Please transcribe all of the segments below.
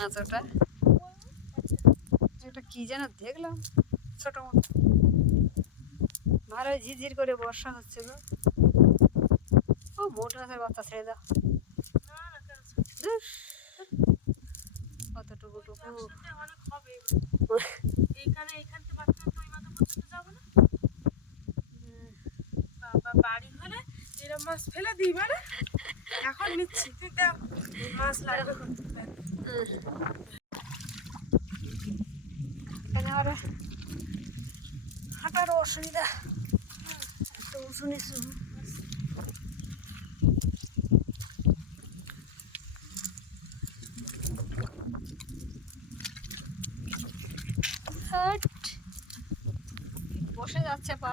মাছ ওটা এটা কি যেন দেখলাম, ছোট মতো। ভালো ঝিরঝির করে বর্ষা হচ্ছে গো ও মোট মাছের বাচ্চা ছেড়ে দাও। কতটুকু টুকু। অনেক হবে এইখানে এইখান থেকে মাত্র তো ওই মাথা যাব না। বাবা, বাড়ি হলে এরম মাছ ফেলে দিই মানে? এখন নিচ্ছি। তুই দেখ, মাছ লাগবে এখানে আবার হাঁটারও অসুবিধা। এত উঁচু নিচু। বসে যাচ্ছে পা।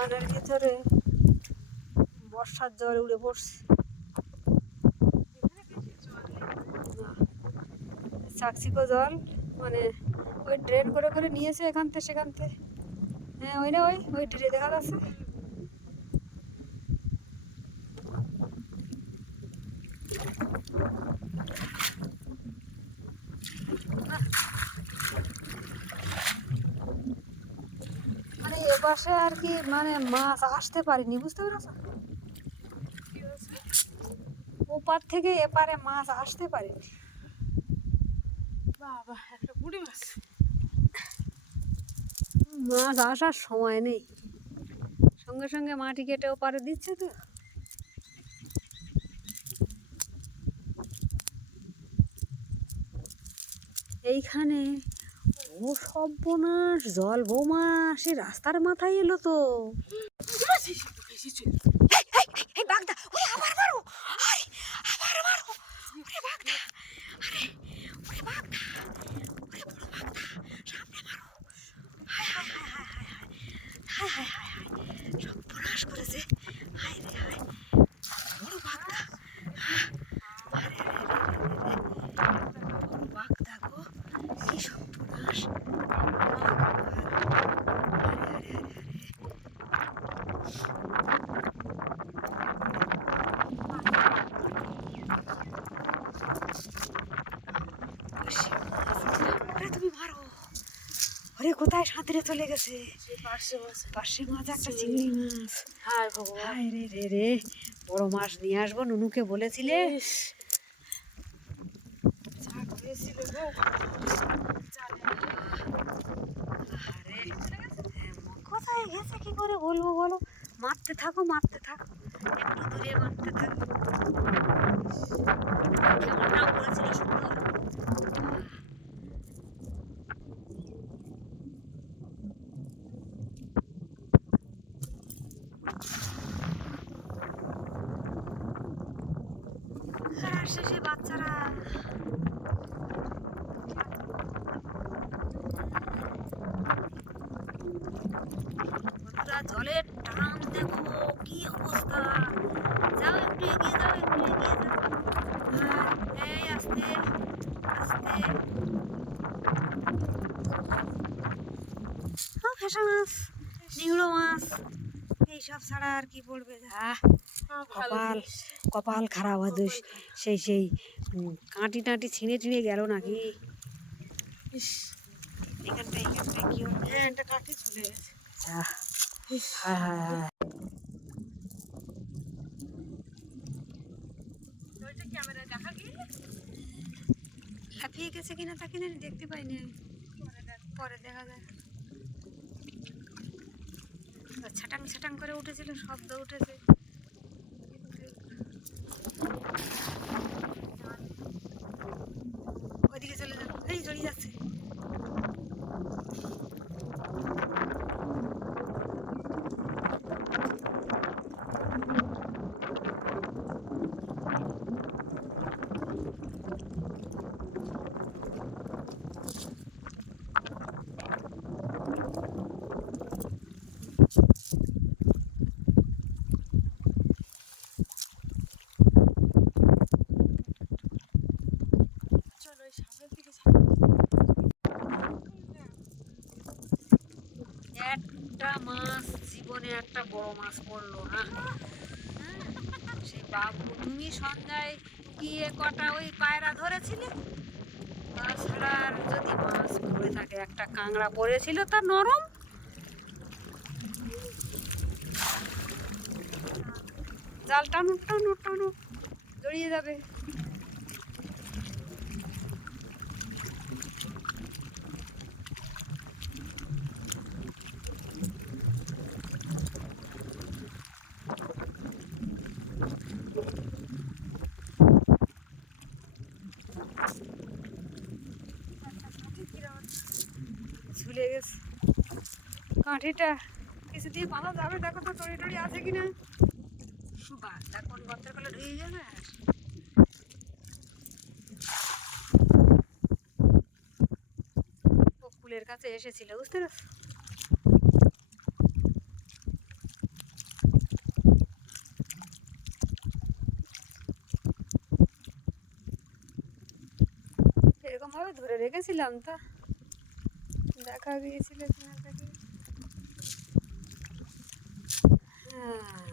কানের ভিতরে বর্ষার জল উড়ে পড়ছে। চাকচিকো জল মানে ওই ড্রেন করে করে নিয়েছে এখান থেকে সেখান থেকে। হ্যাঁ ওই না ওই ওই ড্রে দেখা যাচ্ছে। মানে এ পাশে আর কি মানে মাছ আসতে পারেনি বুঝতে পেরেছ? ওপার থেকে এপারে মাছ আসতে পারেনি বাবা একটা বুড়ি মাছ। মাছ আসার সময় নেই। সঙ্গে সঙ্গে মাটি কেটে ওপারে দিচ্ছে তো। এইখানে সর্বনাশ জল বৌমা সে রাস্তার মাথায় এলো তো। কোথায় সাঁতরে চলে গেছে? পার্শে মাছ একটা চিংড়ি মাছ। হায় রে রে রে। বড় মাছ নিয়ে আসব নুনুকে বলেছিলে। কোথায় গেছে কি করে বলব বলো? মারতে থাকো মারতে থাকো। একটু দূরে মারতে থাকো। আসছে সে বাচ্চারা জলের টান দেখো, কি অবস্থা। যাও, একটু এগিয়ে যাও, একটু এগিয়ে যাও। এই আস্তে আস্তে। ফেসা মাছ, নিংড়ো মাছ, এইসব ছাড়া আর কি পড়বে যা কপাল কপাল খারাপ হয়তো সেই সেই কাঁটি টাঁটি ছিঁড়ে ছিঁড়ে গেল নাকি? ইস, এখানটা এখানটা কি হ্যাঁ একটা ঝুলে গেছে। হ্যাঁ হ্যাঁ হ্যাঁ। লাফিয়ে গেছে কিনা তাকে না দেখতে পাইনি। পরে দেখা যায়। ছাটাং ছাটাং করে উঠেছিল শব্দ উঠেছে ওইদিকে চলে যাও এই জড়িয়ে যাচ্ছে চলো ওই সামনের দিকে যাই। একটা মাছ জীবনে একটা বড় মাছ পড়ল, না? সেই বাবু, তুমি সন্ধ্যায় গিয়ে কটা ওই পায়রা ধরেছিলে? তাছাড়া আর যদি মাছ পড়ে থাকে, একটা কাঁকড়া পড়েছিল তা নরম? জাল টানো টানো টানো জড়িয়ে যাবে ঝুলে গেছে কাঠিটা কিছু দিয়ে বাঁধা যাবে? দেখো তো টড়ি টড়ি আছে কিনা। বাচ্চা কোন গর্তের কলে ঢুকে যাবে? কুলের কাছে এসেছিল, বুঝতে পারছ? এরকম ভাবে ধরে রেখেছিলাম তা। দেখা গিয়েছিল কিনা তাকে হ্যাঁ